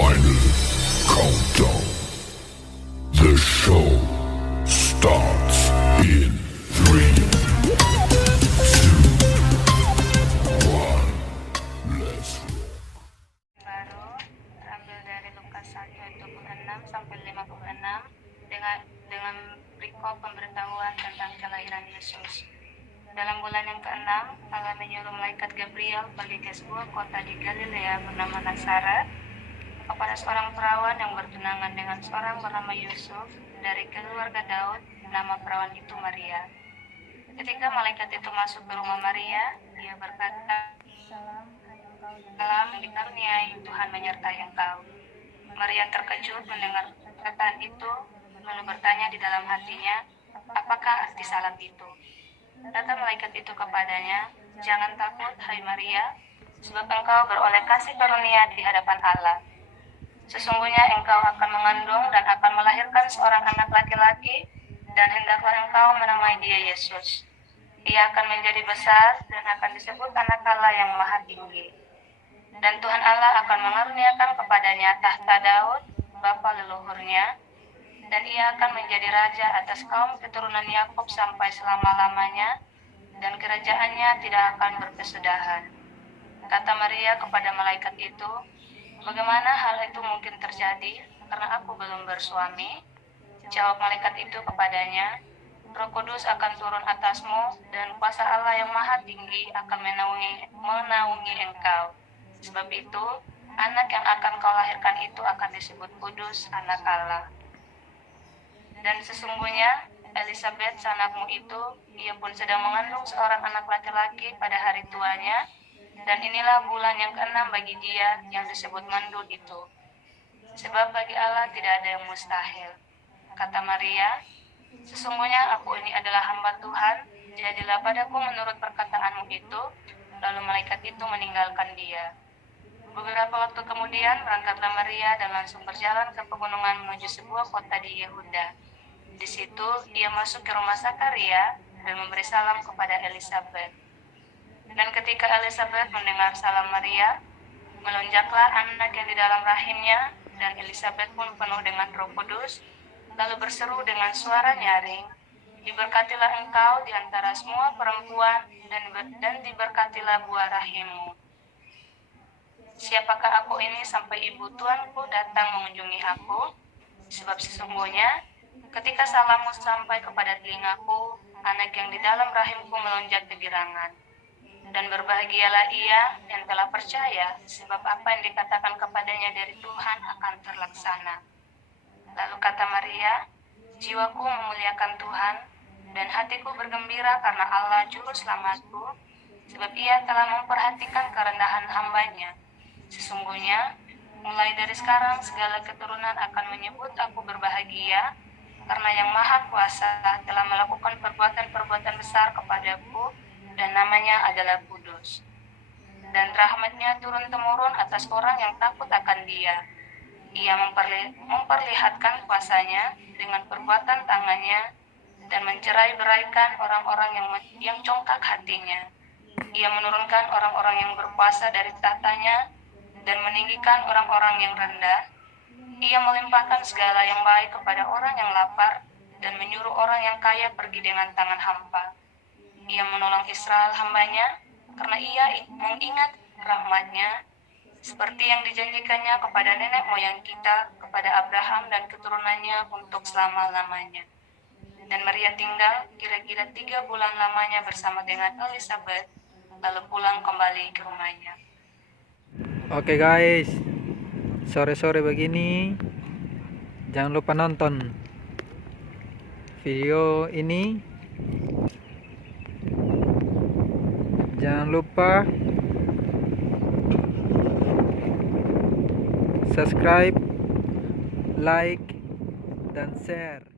Final countdown. The show starts in 3, 2, 1. Let's roll. Baru ambil dari Lukas 1:26 sampai 56 dengan perikop pemberitahuan tentang kelahiran Yesus. Dalam bulan yang ke-6, Allah menyuruh malaikat Gabriel pergi ke sebuah kota di Galilea bernama Nazaret kepada seorang perawan yang bertunangan dengan seorang bernama Yusuf dari keluarga Daud. Nama perawan itu Maria. Ketika malaikat itu masuk ke rumah Maria, dia berkata, "Salam, dikaruniai, Tuhan menyertai engkau." Maria terkejut mendengar perkataan itu, lalu bertanya di dalam hatinya, "Apakah arti salam itu?" Kata malaikat itu kepadanya, "Jangan takut, hai Maria, sebab engkau beroleh kasih karunia di hadapan Allah. Sesungguhnya engkau akan mengandung dan akan melahirkan seorang anak laki-laki, dan hendaklah engkau menamai dia Yesus. Ia akan menjadi besar dan akan disebut Anak Allah yang Maha Tinggi. Dan Tuhan Allah akan mengaruniakan kepadanya tahta Daud, bapa leluhurnya, dan ia akan menjadi raja atas kaum keturunan Yakub sampai selama-lamanya, dan kerajaannya tidak akan berkesudahan." Kata Maria kepada malaikat itu, "Bagaimana hal itu mungkin terjadi, karena aku belum bersuami?" Jawab malaikat itu kepadanya, "Roh Kudus akan turun atasmu, dan kuasa Allah yang Maha Tinggi akan menaungi engkau. Sebab itu, anak yang akan kau lahirkan itu akan disebut kudus, Anak Allah. Dan sesungguhnya, Elisabeth sanakmu itu, ia pun sedang mengandung seorang anak laki-laki pada hari tuanya, dan inilah bulan yang ke-6 bagi dia yang disebut mandul itu. Sebab bagi Allah tidak ada yang mustahil." Kata Maria, "Sesungguhnya aku ini adalah hamba Tuhan, jadilah padaku menurut perkataanmu itu." Lalu malaikat itu meninggalkan dia. Beberapa waktu kemudian berangkatlah Maria dan langsung berjalan ke pegunungan menuju sebuah kota di Yehuda. Di situ ia masuk ke rumah Zakaria dan memberi salam kepada Elisabeth. Dan ketika Elisabeth mendengar salam Maria, melonjaklah anak yang di dalam rahimnya, dan Elisabeth pun penuh dengan Roh Kudus, lalu berseru dengan suara nyaring, "Diberkatilah engkau di antara semua perempuan, dan diberkatilah buah rahimmu. Siapakah aku ini sampai ibu tuanku datang mengunjungi aku? Sebab sesungguhnya, ketika salammu sampai kepada telingaku, anak yang di dalam rahimku melonjak kegirangan. Dan berbahagialah ia yang telah percaya, sebab apa yang dikatakan kepadanya dari Tuhan akan terlaksana." Lalu kata Maria, "Jiwaku memuliakan Tuhan, dan hatiku bergembira karena Allah Juru Selamatku, sebab ia telah memperhatikan kerendahan hambanya. Sesungguhnya, mulai dari sekarang segala keturunan akan menyebut aku berbahagia, karena Yang Maha Kuasa telah melakukan perbuatan-perbuatan besar kepadaku, dan namanya adalah kudus. Dan rahmatnya turun-temurun atas orang yang takut akan Dia. Ia memperlihatkan kuasanya dengan perbuatan tangannya, dan mencerai-beraikan orang-orang yang congkak hatinya. Ia menurunkan orang-orang yang berkuasa dari tahtanya, dan meninggikan orang-orang yang rendah. Ia melimpahkan segala yang baik kepada orang yang lapar, dan menyuruh orang yang kaya pergi dengan tangan hampa. Ia menolong Israel hambanya, karena ia mengingat rahmatnya, seperti yang dijanjikannya kepada nenek moyang kita, kepada Abraham dan keturunannya untuk selama-lamanya." Dan Maria tinggal kira-kira 3 bulan lamanya bersama dengan Elisabeth, lalu pulang kembali ke rumahnya. Oke guys, sore-sore begini jangan lupa nonton video ini. Jangan lupa subscribe, like, dan share.